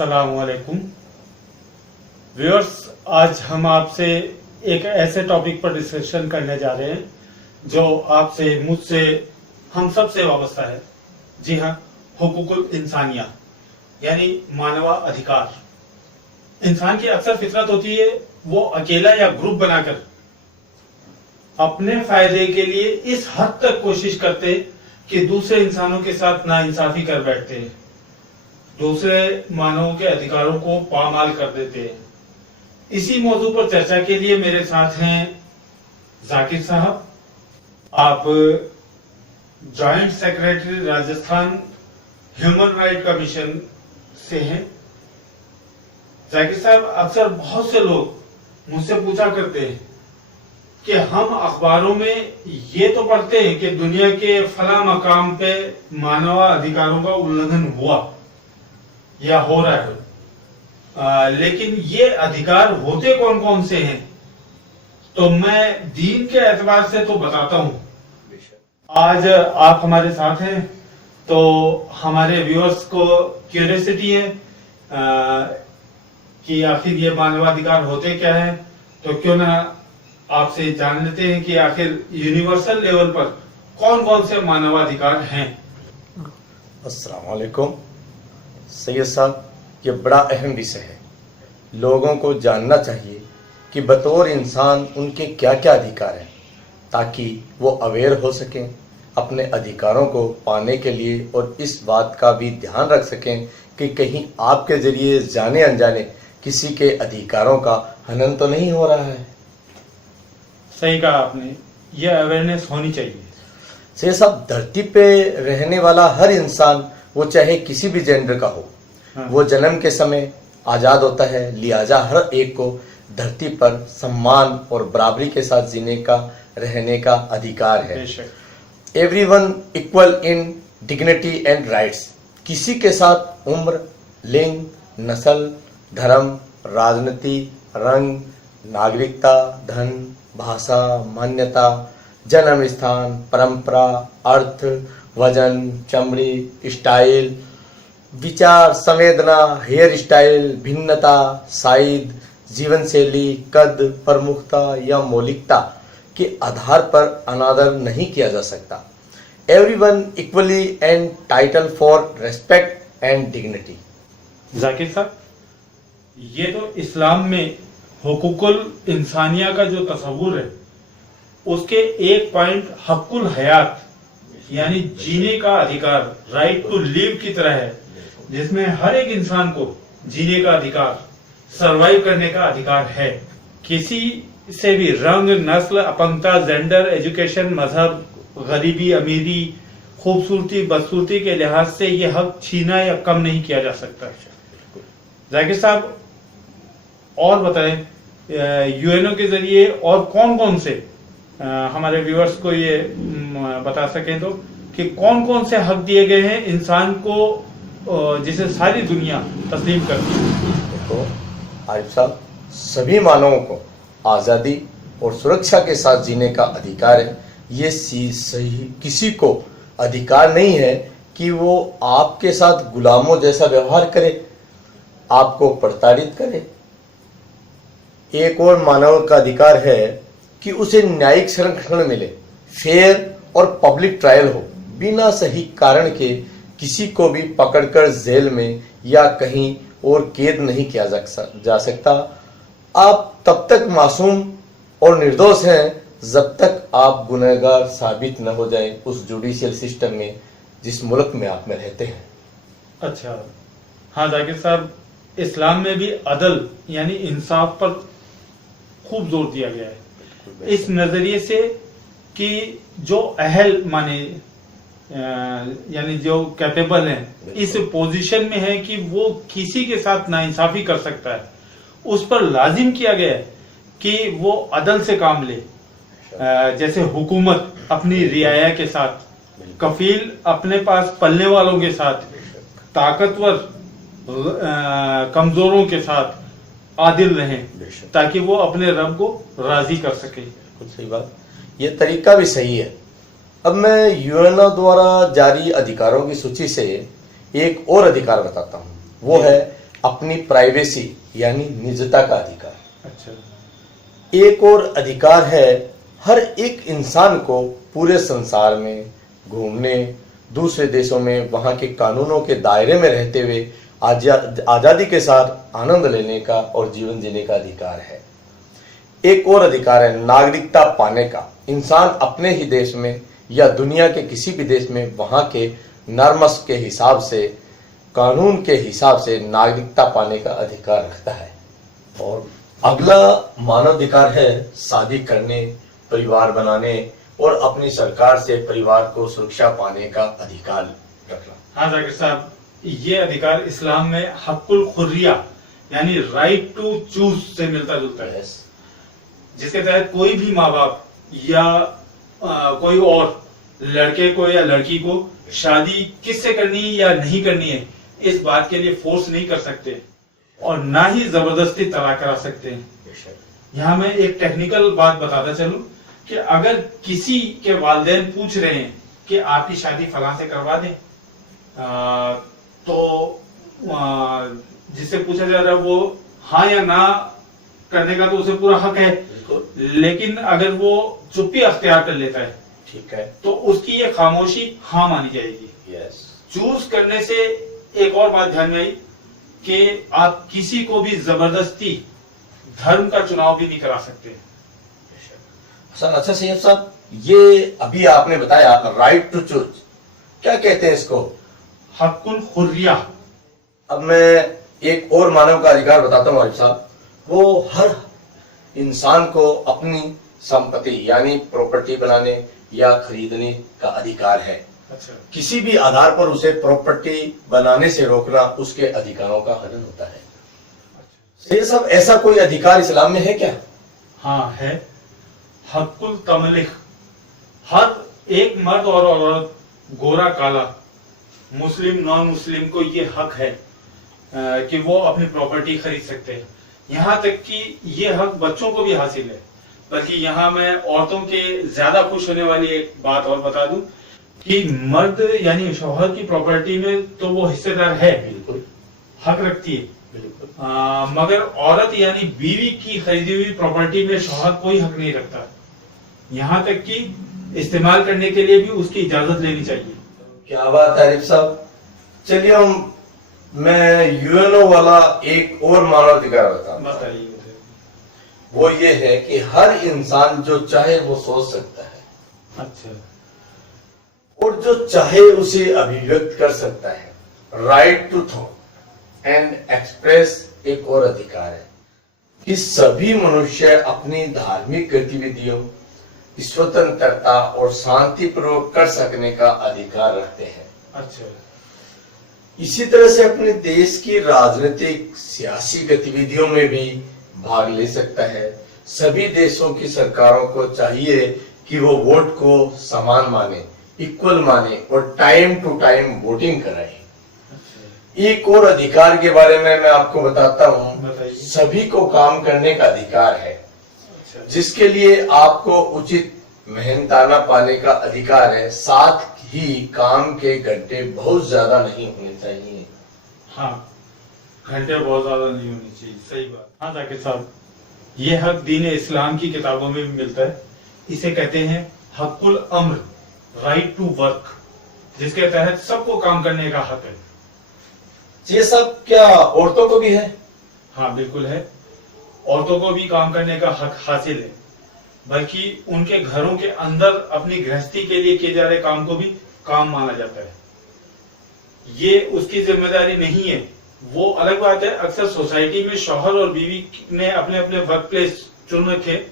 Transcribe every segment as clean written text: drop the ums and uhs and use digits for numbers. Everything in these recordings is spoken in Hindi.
अस्सलामुअलैकुम व्यूअर्स, आज हम आपसे एक ऐसे टॉपिक पर डिस्कशन करने जा रहे हैं जो आपसे, मुझसे, हम सब से वाबस्ता है। जी हाँ, हुकूकुल इंसानिया यानी मानवा अधिकार। इंसान की अक्सर फितरत होती है वो अकेला या ग्रुप बनाकर अपने फायदे के लिए इस हद तक कोशिश करते कि दूसरे इंसानों के साथ नाइंसाफी कर बैठते हैं, दूसरे मानवों के अधिकारों को पामाल कर देते हैं। इसी मौजू पर चर्चा के लिए मेरे साथ हैं जाकिर साहब। आप joint secretary Rajasthan human right commission से हैं। जाकिर साहब, अक्सर बहुत से लोग मुझसे पूछा करते हैं कि हम अखबारों में ये तो पढ़ते हैं कि दुनिया के फला मकाम पे मानव अधिकारों का उल्लंघन हुआ या हो रहा है, लेकिन ये अधिकार होते कौन कौन से हैं? तो मैं दीन के एतबार से तो बताता हूं। आज आप हमारे साथ हैं तो हमारे व्यूअर्स को क्यूरियोसिटी है कि आखिर ये मानवाधिकार होते क्या है, तो क्यों ना आपसे जान लेते हैं कि आखिर यूनिवर्सल लेवल पर कौन कौन से मानवाधिकार हैं। अस्सलाम वालेकुम सैयद साहब, ये बड़ा अहम विषय है। लोगों को जानना चाहिए कि बतौर इंसान उनके क्या क्या अधिकार हैं, ताकि वो अवेयर हो सकें अपने अधिकारों को पाने के लिए, और इस बात का भी ध्यान रख सकें कि कहीं आपके ज़रिए जाने अनजाने किसी के अधिकारों का हनन तो नहीं हो रहा है। सही कहा आपने, यह अवेयरनेस होनी चाहिए। सैयद साहब, धरती पे रहने वाला हर इंसान, वो चाहे किसी भी जेंडर का हो, वो जन्म के समय आज़ाद होता है। लिहाजा हर एक को धरती पर सम्मान और बराबरी के साथ जीने का, रहने का अधिकार है। Everyone equal in dignity and rights. किसी के साथ उम्र, लिंग, नस्ल, धर्म, राजनीति, रंग, नागरिकता, धन, भाषा, मान्यता, जन्म स्थान, परंपरा, अर्थ, वजन, चमड़ी, स्टाइल, विचार, संवेदना, हेयर स्टाइल, भिन्नता, साइज, जीवन शैली, कद, प्रमुखता या मौलिकता के आधार पर अनादर नहीं किया जा सकता। Everyone equally and title for respect and dignity. Zakir साहब, ये तो इस्लाम में हुकूकुल इंसानिया का जो तस्वुर है उसके एक पॉइंट हक्कुल हयात यानी जीने का अधिकार, राइट टू लिव की तरह है, जिसमें हर एक इंसान को जीने का अधिकार, सरवाइव करने का अधिकार है। किसी से भी रंग, नस्ल, अपंगता, जेंडर, एजुकेशन, मजहब, गरीबी, अमीरी, खूबसूरती, बदसूरती के लिहाज से यह हक छीना या कम नहीं किया जा सकता। जाकिर साहब, और बताएं यूएनओ के जरिए और कौन कौन से हमारे व्यूअर्स को ये बता सकें तो कि कौन कौन से हक दिए गए हैं इंसान को जिसे सारी दुनिया तस्लीम करती है। देखो आरिफ साहब, सभी मानवों को आज़ादी और सुरक्षा के साथ जीने का अधिकार है। ये सही किसी को अधिकार नहीं है कि वो आपके साथ गुलामों जैसा व्यवहार करे, आपको प्रताड़ित करे। एक और मानव का अधिकार है कि उसे न्यायिक संरक्षण मिले, फेयर और पब्लिक ट्रायल हो, बिना सही कारण के किसी को भी पकड़कर जेल में या कहीं और कैद नहीं किया जा सकता। आप तब तक मासूम और निर्दोष हैं जब तक आप गुनहगार साबित न हो जाएं उस जुडिशियल सिस्टम में जिस मुल्क में आप में रहते हैं। अच्छा, हाँ जाकिर साहब, इस्लाम में भी अदल यानी इंसाफ पर खूब जोर दिया गया है, इस नजरिए से कि जो अहल माने यानी जो कैपेबल हैं, इस पोजीशन में है कि वो किसी के साथ नाइंसाफी कर सकता है, उस पर लाजिम किया गया है कि वो अदल से काम ले। जैसे हुकूमत अपनी रियाया के साथ, कफील अपने पास पलने वालों के साथ, ताकतवर कमजोरों के साथ आदिल रहें ताकि वो अपने रब को राजी कर सके। कुछ सही बात, ये तरीका भी सही है। अब मैं यूएनओ द्वारा जारी अधिकारों की सूची से एक और अधिकार बताता हूँ, वो है अपनी प्राइवेसी यानी निजता का अधिकार। अच्छा। एक और अधिकार है हर एक इंसान को पूरे संसार में घूमने, दूसरे देशों में वहाँ के कानूनों के दायरे में रहते हुए आज़ादी के साथ आनंद लेने का और जीवन जीने का अधिकार है। एक और अधिकार है नागरिकता पाने का। इंसान अपने ही देश में या दुनिया के किसी भी देश में वहाँ के नॉर्म्स के हिसाब से, कानून के हिसाब से नागरिकता पाने का अधिकार रखता है। और अगला मानवाधिकार है शादी करने, परिवार बनाने और अपनी सरकार से परिवार को सुरक्षा पाने का अधिकार रखना। हाँ जाकिर साहब, ये अधिकार इस्लाम में हक्कुल खुर्रिया यानी राइट टू चूज से मिलता जुलता है, जिसके तहत कोई भी माँ बाप या कोई और लड़के को या लड़की को शादी किससे करनी है या नहीं करनी है इस बात के लिए फोर्स नहीं कर सकते और ना ही जबरदस्ती तलाक करा सकते हैं। यहाँ मैं एक टेक्निकल बात बताता चलूं कि अगर किसी के वालिदैन पूछ रहे हैं कि आपकी शादी फलां से करवा दें, तो जिससे पूछा जा रहा है वो हाँ या ना करने का तो उसे पूरा हक है, लेकिन अगर वो चुप्पी अख्तियार कर लेता है, ठीक है, तो उसकी ये खामोशी हाँ मानी जाएगी। यस। चूज करने से एक और बात ध्यान में आई कि आप किसी को भी जबरदस्ती धर्म का चुनाव भी नहीं करा सकते। अच्छा सैयद साहब, ये अभी आपने बताया राइट टू चूज, क्या कहते हैं इसको? हक्कुल खुर्रिया। अब मैं एक और मानव का अधिकार बताता हूँ आरिफ साहब। वो हर इंसान को अपनी संपत्ति यानी प्रॉपर्टी बनाने या खरीदने का अधिकार है। अच्छा। किसी भी आधार पर उसे प्रॉपर्टी बनाने से रोकना उसके अधिकारों का हनन होता है। ये सब ऐसा कोई अधिकार इस्लाम में है क्या? हाँ है, हक्कुल तमलिक। हर एक मर्द और औरत, गोरा काला, मुस्लिम नॉन मुस्लिम को ये हक है कि वो अपनी प्रॉपर्टी खरीद सकते हैं। यहाँ तक कि ये हक बच्चों को भी हासिल है। बल्कि यहाँ मैं औरतों के ज्यादा खुश होने वाली एक बात और बता दूं कि मर्द यानी शौहर की प्रॉपर्टी में तो वो हिस्सेदार है, बिल्कुल हक रखती है, बिल्कुल, मगर औरत यानी बीवी की खरीदी हुई प्रॉपर्टी में शौहर कोई हक नहीं रखता। यहाँ तक कि इस्तेमाल करने के लिए भी उसकी इजाजत लेनी चाहिए। क्या बात है आरिफ साहब। चलिए मैं यूएनओ वाला एक और मानवाधिकार बताइए। वो ये है कि हर इंसान जो चाहे वो सोच सकता है। अच्छा। और जो चाहे उसे अभिव्यक्त कर सकता है। Right to thought and express एक और अधिकार है कि सभी मनुष्य अपनी धार्मिक गतिविधियों स्वतंत्रता और शांतिपूर्वक कर सकने का अधिकार रखते हैं। अच्छा। इसी तरह से अपने देश की राजनीतिक सियासी गतिविधियों में भी भाग ले सकता है। सभी देशों की सरकारों को चाहिए कि वो वोट को समान माने, इक्वल माने और टाइम टू टाइम वोटिंग कराए। एक और अधिकार के बारे में मैं आपको बताता हूँ, सभी को काम करने का अधिकार है, जिसके लिए आपको उचित मेहनताना पाने का अधिकार है। साथ ही काम के घंटे बहुत ज्यादा नहीं होने चाहिए। हाँ, घंटे बहुत ज्यादा नहीं होनी चाहिए, सही बात। हाँ जाकिर साहब, ये हक दीन इस्लाम की किताबों में भी मिलता है। इसे कहते हैं हक्कुल अम्र, राइट टू वर्क, जिसके तहत सबको काम करने का हक है। ये सब क्या औरतों को भी है? हाँ बिल्कुल है, औरतों को भी काम करने का हक हासिल है। बल्कि उनके घरों के अंदर अपनी गृहस्थी के लिए किए जा रहे काम को भी काम माना जाता है। ये उसकी जिम्मेदारी नहीं है, वो अलग बात है। अक्सर सोसाइटी में शौहर और बीवी ने अपने अपने वर्क प्लेस चुन रखे।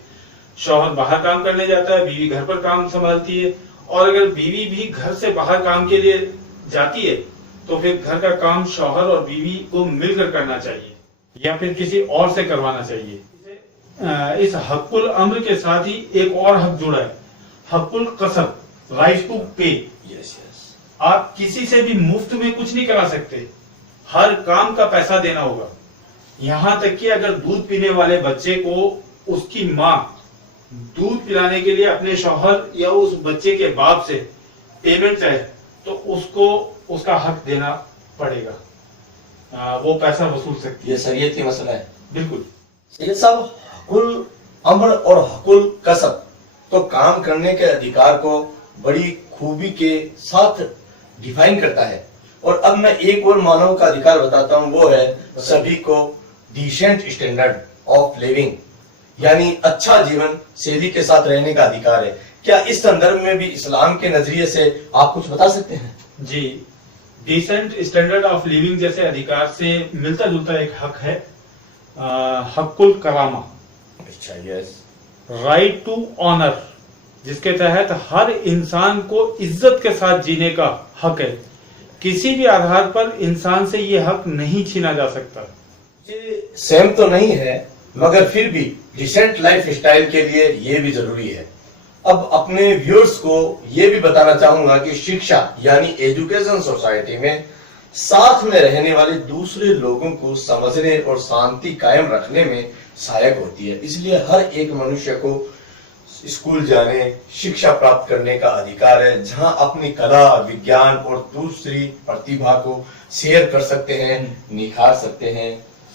शौहर बाहर काम करने जाता है, बीवी घर पर काम संभालती है। और अगर बीवी भी घर से बाहर काम के लिए जाती है तो फिर घर का काम शौहर और बीवी को मिलकर करना चाहिए या फिर किसी और से करवाना चाहिए। इस हक्कुल अम्र के साथ ही एक और हक जुड़ा है, हक्कुल कसब, राइट टू पे। आप किसी से भी मुफ्त में कुछ नहीं करा सकते, हर काम का पैसा देना होगा। यहाँ तक कि अगर दूध पीने वाले बच्चे को उसकी माँ दूध पिलाने के लिए अपने शौहर या उस बच्चे के बाप से पेमेंट चाहे तो उसको उसका हक देना पड़ेगा। वो पैसा वसूल सकती ये है। शरीयत की मसला है। बिल्कुल। ये सब हकुल अम्र और हकुल कसब तो काम करने के अधिकार को बड़ी खूबी के साथ डिफाइन करता है। और अब मैं एक और मानव का अधिकार बताता हूँ, वो है सभी को डिसेंट स्टैंडर्ड ऑफ लिविंग, यानी अच्छा जीवन शैली के साथ रहने का अधिकार है। क्या इस संदर्भ में भी इस्लाम के नजरिए से आप कुछ बता सकते हैं? जी, डिसेंट स्टैंडर्ड ऑफ लिविंग जैसे अधिकार से मिलता जुलता एक हक है, हक्कुल करामा, अच्छा, यस। राइट टू ऑनर, जिसके तहत हर इंसान को इज्जत के साथ जीने का हक है। किसी भी आधार पर इंसान से ये हक नहीं छीना जा सकता। ये सेम तो नहीं है, मगर फिर भी डिसेंट लाइफ स्टाइल के लिए ये भी जरूरी है। अब अपने व्यूअर्स को ये भी बताना चाहूंगा कि शिक्षा यानी एजुकेशन सोसाइटी में साथ में रहने वाले दूसरे लोगों को समझने और शांति कायम रखने में सहायक होती है। इसलिए हर एक मनुष्य को स्कूल जाने, शिक्षा प्राप्त करने का अधिकार है, जहां अपनी कला, विज्ञान और दूसरी प्रतिभा को शेयर कर सकते हैं, निखार सकते हैं।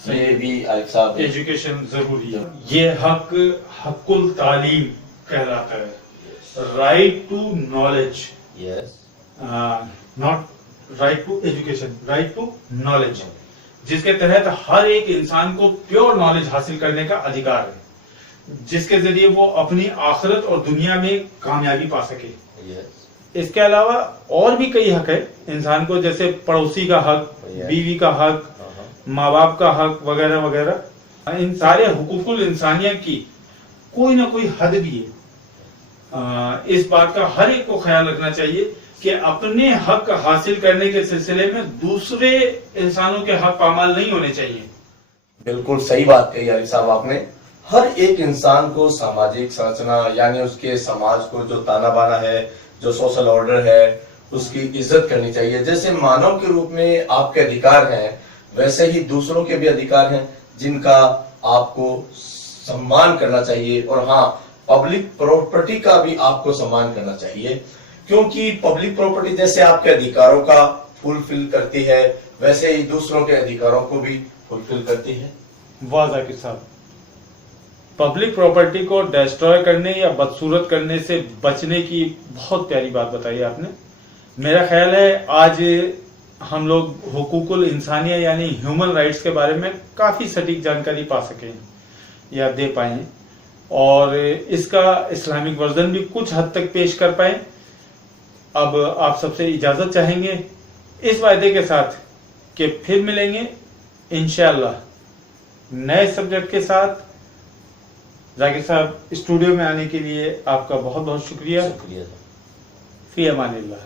ये भी आरिफ साहब, एजुकेशन जरूरी है। ये हक हक्कुल तालीम कहलाता है, right to knowledge, yes, not right to education, right to knowledge, जिसके तहत हर एक इंसान को प्योर नॉलेज हासिल करने का अधिकार है, जिसके जरिए वो अपनी आखिरत और दुनिया में कामयाबी पा सके। इसके अलावा और भी कई हक है इंसान को, जैसे पड़ोसी का हक, बीवी का हक, माँ बाप का हक वगैरह वगैरह। इन सारे हुकूकुल इंसानियत की कोई ना कोई हद भी है। इस बात का हर एक को ख्याल रखना चाहिए कि अपने हक हासिल करने के सिलसिले में दूसरे इंसानों के हक पामाल नहीं होने चाहिए। बिल्कुल सही बात कही आरिफ साहब आपने। हर एक इंसान को सामाजिक संरचना यानी उसके समाज को जो ताना बाना है, जो सोशल ऑर्डर है, उसकी इज्जत करनी चाहिए। जैसे मानव के रूप में आपके अधिकार हैं, वैसे ही दूसरों के भी अधिकार हैं जिनका आपको सम्मान करना चाहिए। और हाँ, पब्लिक प्रॉपर्टी का भी आपको सम्मान करना चाहिए, क्योंकि पब्लिक प्रॉपर्टी जैसे आपके अधिकारों का फुलफिल करती है, वैसे ही दूसरों के अधिकारों को भी फुलफिल करती है। वाह जाकिर साहब, पब्लिक प्रॉपर्टी को डिस्ट्रॉय करने या बदसूरत करने से बचने की बहुत प्यारी बात बताई आपने। मेरा ख्याल है आज हम लोग हुकूकुल इंसानियत यानी ह्यूमन राइट्स के बारे में काफ़ी सटीक जानकारी पा सके या दे पाए, और इसका इस्लामिक वर्जन भी कुछ हद तक पेश कर पाए। अब आप सबसे इजाज़त चाहेंगे इस वायदे के साथ कि फिर मिलेंगे इंशाअल्लाह नए सब्जेक्ट के साथ। जाकिर साहब, स्टूडियो में आने के लिए आपका बहुत बहुत शुक्रिया। शुक्रिया। फी अमानिल्लाह।